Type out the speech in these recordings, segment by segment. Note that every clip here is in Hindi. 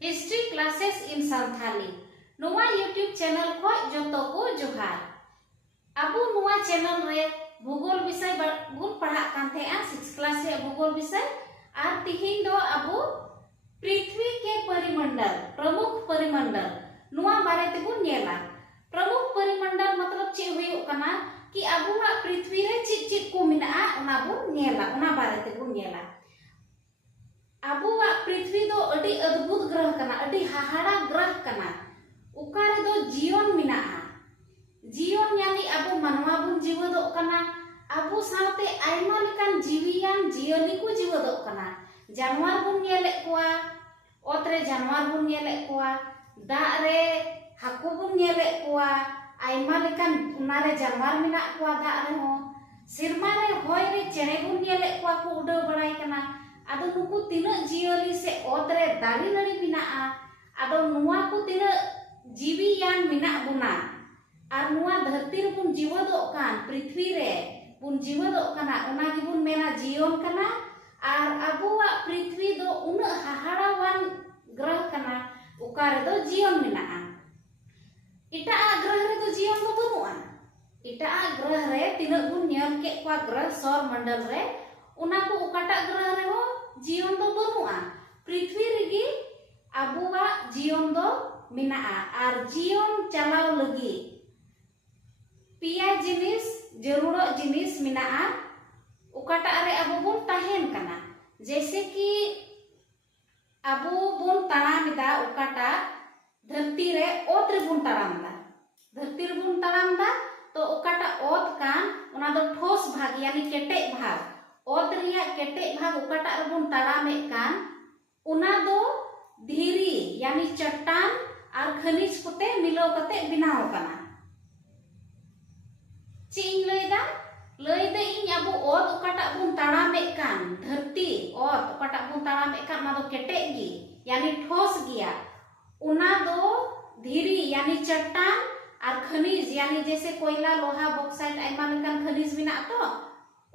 History classes in Santhali Nova YouTube channel को जोतो को जोहार अबु नोवा चैनल रे भूगोल विषय बुन पढ़ा कांथे आ 6 क्लास रे भूगोल विषय आर तिहिन दो अबु पृथ्वी के परिमंडल प्रमुख परिमंडल नोवा बारे ते बुन नेला। प्रमुख परिमंडल मतलब चे हुयो कना कि अबुआ पृथ्वी रे चिट को मिना ओना बुन नेला ओना बारे ते बुन नेला। अबुआ पृथ्वी दो अडी अद्भुत ग्रह कना अडी हाहाड़ा ग्रह कना उकारे दो जीवन मिना जीवन यानी अबु मनवा बुन जीवदो कना अबु साथे आयमा लेकान जीवियान जियली को जीवदो कना जानवर बुन नेले कोआ ओतरे जानवर बुन नेले कोआ दाग रे हाकु बुन नेले कोआ आयमा लेकान उनारे जानवर मिना कोआ दाग रे हो सिरमा रे होय रे चेणे बुन नेले कोआ को उडो बड़ाई कना आदो नुकु तीना जियली से ओतरे दारी नड़ी मिना आदो नुआ को तीना जीवियान मिना बुना आर नुआ धरती रे बुन जीवदो कान पृथ्वी रे बुन जीवदो कना ओना गी बुन मेना जीवन कना आर अबुआ पृथ्वी दो उन हाहाड़ावान ग्रह कना उकारे दो जीवन मिना इटा ग्रह रे दो जीवन दो बनुआ इटा ग्रह रे तीना बुन नेल के क्वा ग्रह सौर मंडल रे उना को उकाटा ग्रह रे हो जीवन दो बनुआ पृथ्वी रेगी अबुआ जीवन दो मिना आर जीवन चलाव लगी पिया जिनिस जरूरो जिनिस मिना उकाटा रे अबु बुन ताहेन कना जैसे कि अबु बुन ताड़ामिदा उकाटा धरती रे ओत रे बुन ताड़ामदा धरती रे बुन ताड़ामदा तो उकाटा ओत कान उना दो ठोस भाग यानी केटे भाग ओत रिया केटे भाग उकाटा रे बुन ताड़ामे कान उना दो धीरी यानी चट्टान और खनिज कोते मिलो कते बिनाव कना चिंग लैदा इन अबु ओत उकाटा बुन ताड़ामे कान धरती ओत उकाटा बुन ताड़ामे कान ना दो केटे गी यानी ठोस गिया उना दो धीरी यानी चट्टान और खनिज यानी जैसे कोयला लोहा बॉक्साइट आयमा लेकान खनिज बिना तो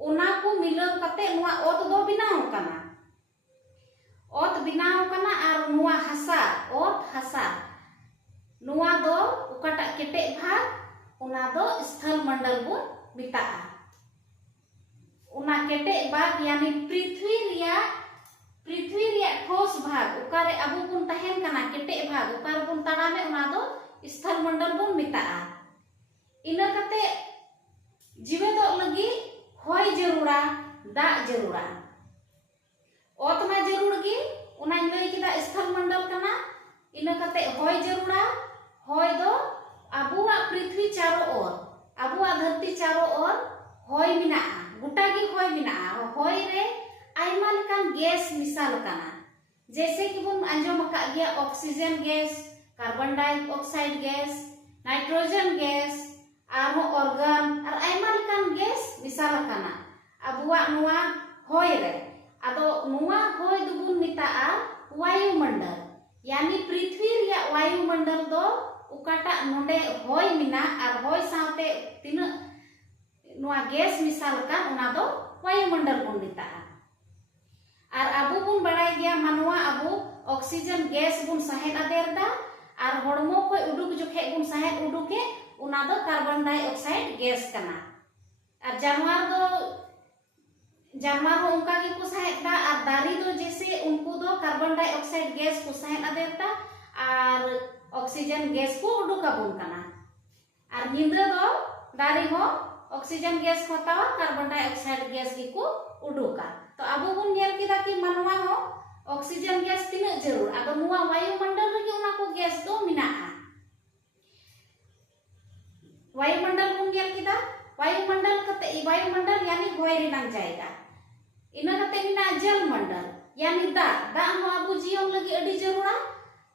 उना को मिलो कते नुआ ओत दो बिनाव कना ओत बिनाव कना और नुआ हसा ओत हसा नुआ दो उकाटा केटे भाग उना दो स्थल मंडल बुन मिता उना केटे भाग यानी पृथ्वी रिया ठोस भाग उकारे अबु बुन तहेन कना केटे भाग उकारे बुन ताड़ामे उना दो स्थल मंडल बुन मिता इना कते जीवे दो लगी होय जरूरा दाग जरूरा ओत मा जरूर गी उना लई किदा स्थल मंडल कना इना कते होय जरूरा होय दो अबुआ पृथ्वी चारो ओर अबुआ धरती चारो ओर होय मिना गुटा गी होय मिना होय रे आयमा लेकान गैस मिसाल कना जैसे कि बुन अंजम का गया oxygen gas carbon dioxide gas nitrogen gas आरो ऑर्गन और आयमा लेकान गैस मिसाल कना अबुआ नुआ होय रे आदो नुआ होय दो बुन मिता वायुमंडल यानी पृथ्वी रिया वायुमंडल दो उकाटा नोंडे होय मिना और होय साथे तीना नुआ गैस मिसाल का उना दो वायुमंडल बुन मिता और अबु बुन बड़ाई गया मानवा अबु ऑक्सीजन गैस बुन सहेद आदेरदा और हड़मो को उडुक जोखे बुन सहेद उडुके उना दो कार्बन डाइऑक्साइड गैस कना और जानवर हो उनका की को सहेदा और दारी दो जैसे उनको दो कार्बन डाइऑक्साइड गैस को सहेद आदेरदा और ऑक्सीजन गैस को उडुका बुन कना और निंद्र दो दारी हो ऑक्सीजन गैस को हतावा कार्बन डाइऑक्साइड गैस की को उडुका तो अबु बुन नेल किदा कि मनवा हो ऑक्सीजन गैस तीना जरूर अगर नुआ वायुमंडल रे उना को गैस दो मिना वायुमंडल बुन नेल किदा वायुमंडल कते वायुमंडल यानी होय रेनांग जायगा इना कते मिना जल मंडल यानी दाग हो अबु जीवन लगी अडी जरूरा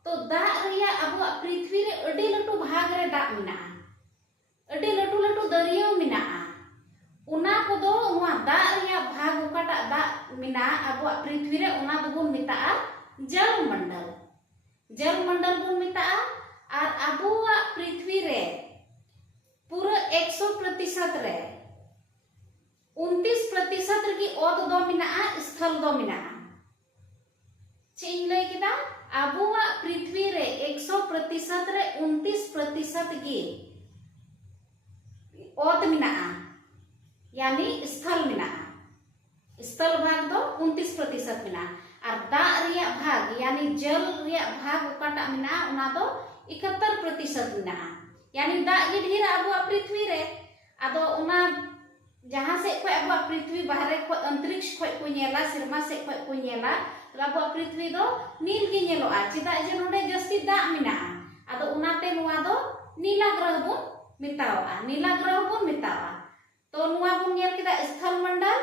तो दाग रिया अबु पृथ्वी रे अडी लटू भाग रे दाग मिना अडी लटू लटू दरिया मिना उना को दो नुआ दाग रिया भाग उकाटा दाग मिना अबु पृथ्वी रे उना दो बुन मिता जल मंडल बुन मिता और अबु पृथ्वी रे पूरा 100% रे 29% की ओत दो मिना स्थल दो मिना चेन लय केदा आबुआ पृथ्वी रे 100% रे 29% गे ओत मिना यानी स्थल मिना स्थल भाग दो 29% मिना और दाग रिया भाग यानी जल रिया भाग ओकाटा मिना उना दो 71% मिना यानी दाग गे ढेर आबुआ पृथ्वी रे आदो उना जहां से कोई अब पृथ्वी बाहर को अंतरिक्ष को नेला सिरमा से को नेला अब पृथ्वी दो नील गे नेलोआ चिदा जे नोडे जस्ती दाग मिना आदो उनाते नुआ दो नीला ग्रह बन मितावा नीला ग्रह बन मितावा तो नुआ बन नेल केदा स्थल मंडल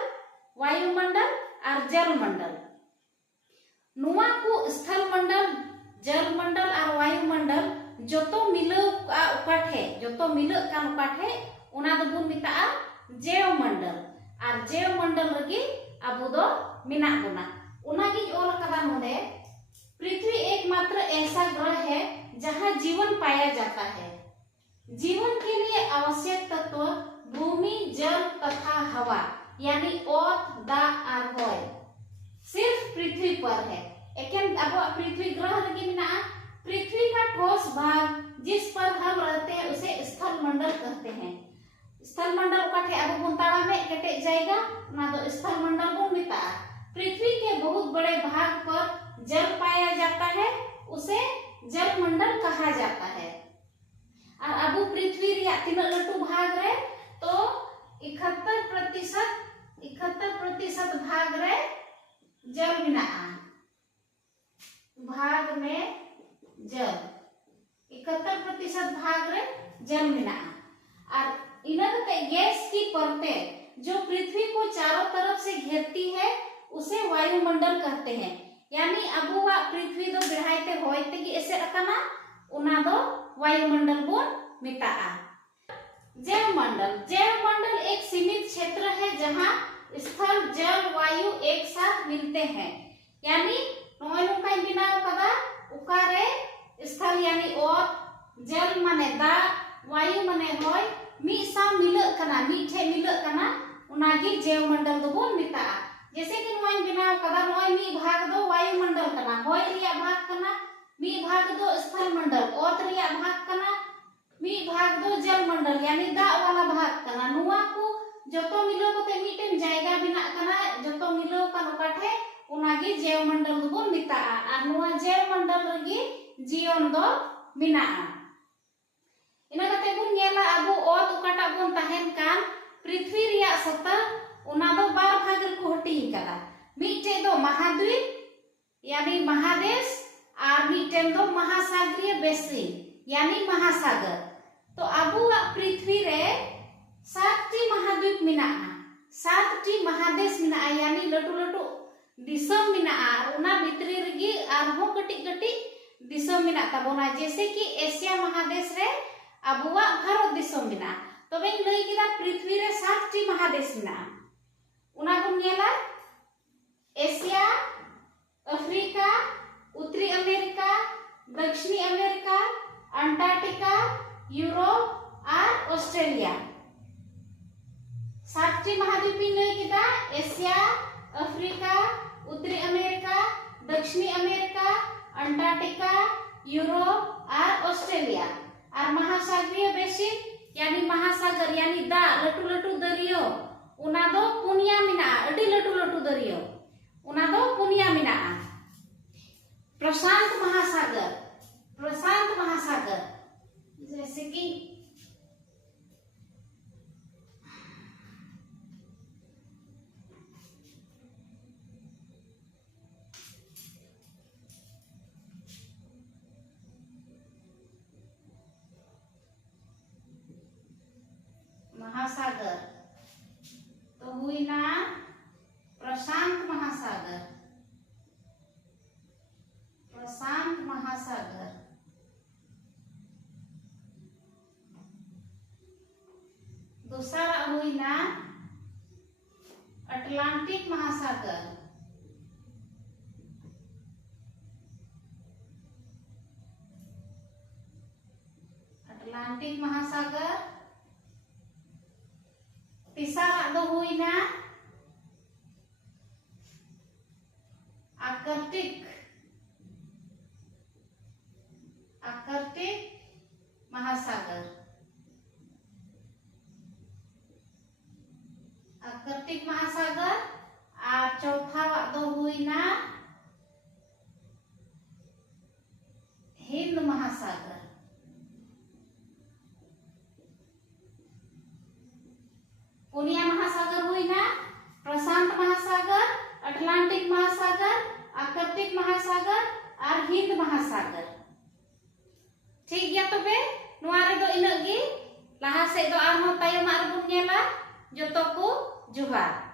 वायुमंडल और जल मंडल नुआ को स्थल मंडल जल मंडल और वायुमंडल जोतो मिलो उकाठे जोतो मिलो कान उकाठे उना दो बन मिता जैव मंडल और जैव मंडल रगे अबो दो मिना बुना उना की ओल कदा नोडे पृथ्वी एकमात्र ऐसा ग्रह है जहां जीवन पाया जाता है। जीवन के लिए आवश्यक तत्व भूमि जल तथा हवा यानी ओत दा और होय सिर्फ पृथ्वी पर है। एकेन अब पृथ्वी ग्रह रगे मिना पृथ्वी का ठोस भाग जिस पर हम रहते हैं उसे स्थल मंडल कहते हैं। स्थल मंडल काठे अब बुनतावा में कटे जाएगा ना तो स्थल मंडल को मिता पृथ्वी के बहुत बड़े भाग पर जल पाया जाता है उसे जल मंडल कहा जाता है। और अब पृथ्वी रिया तीन लटू भाग रे तो 71% भाग रे जल मिना भाग में जल 71% भाग रे जल मिना और इनते गैस की परतें जो पृथ्वी को चारों तरफ से घेरती है उसे वायुमंडल कहते हैं। यानी अबुआ पृथ्वी दो बिहाइते होयते कि ऐसे अकना उना दो वायुमंडल बोन मिता जैव मंडल एक सीमित क्षेत्र है जहां स्थल जल वायु एक साथ मिलते हैं। यानी नोय नुका बिना कदा उकारे स्थल यानी ओत जल माने दा वायु माने होय मी सा मिलक कना मी ठे मिलक कना उनागी जैव मंडल दो बोन मिता जैसे कि नोय बिना कदा नोय मी भाग दो वायुमंडल कना होय रिया भाग कना मी भाग दो स्थल मंडल ओत रिया भाग कना मी भाग दो जल मंडल यानी दा वाला भाग कना नुआ को जतो मिलो कोते मीटेन जायगा बिना कना जतो मिलो कन काठे उनागी जैव मंडल दो बोन मिता आ नुआ जैव मंडल रगी जीवन दो मिना इना कते बुन नेला अबो ओत उकाटा बुन तहेन कान पृथ्वी रिया सतह उना दो बार भाग रे को हटिंग कदा मीटे दो महाद्वीप यानी महादेश और मीटेन दो महासागरीय बेसिन यानी महासागर। तो अबो पृथ्वी रे 7टी महाद्वीप मिना 7टी महादेश मिना यानी लटू लटू दिसम मिना उना भितरी रगी आरहो कटी कटी दिसम मिना तबोना जैसे कि एशिया महादेश रे अबुआ भारत दिसम मिना तो बेन लई किदा पृथ्वी रे 7टी महादेश मिना उना को नेला एशिया अफ्रीका उत्तरी अमेरिका दक्षिणी अमेरिका अंटार्कटिका यूरोप और ऑस्ट्रेलिया 7टी महाद्वीप लई किदा एशिया अफ्रीका उत्तरी अमेरिका दक्षिणी अमेरिका अंटार्कटिका यूरोप और ऑस्ट्रेलिया और महासागरीय बेसिन यानी महासागर यानी दा लटू लटू दरियो उना दो पुनिया मिना अडी लटू लटू दरियो उना दो पुनिया मिना प्रशांत महासागर जैसे कि महासागर तो हुई ना प्रशांत महासागर दूसरा हुई ना अटलांटिक महासागर तीसरा दो हुई ना आर्कटिक आर्कटिक महासागर, आर्कटिक महासागर। और चौथा दो हुईना हिंद महासागर। पुनिया महासागर हुईना प्रशांत महासागर, अटलांटिक महासागर, आर्कटिक महासागर और हिंद महासागर। ठीक गया तबे नुआ रे दो इना गे, लहा से दो आरहम तायम आर बुन नेला। जोतो को जोहार।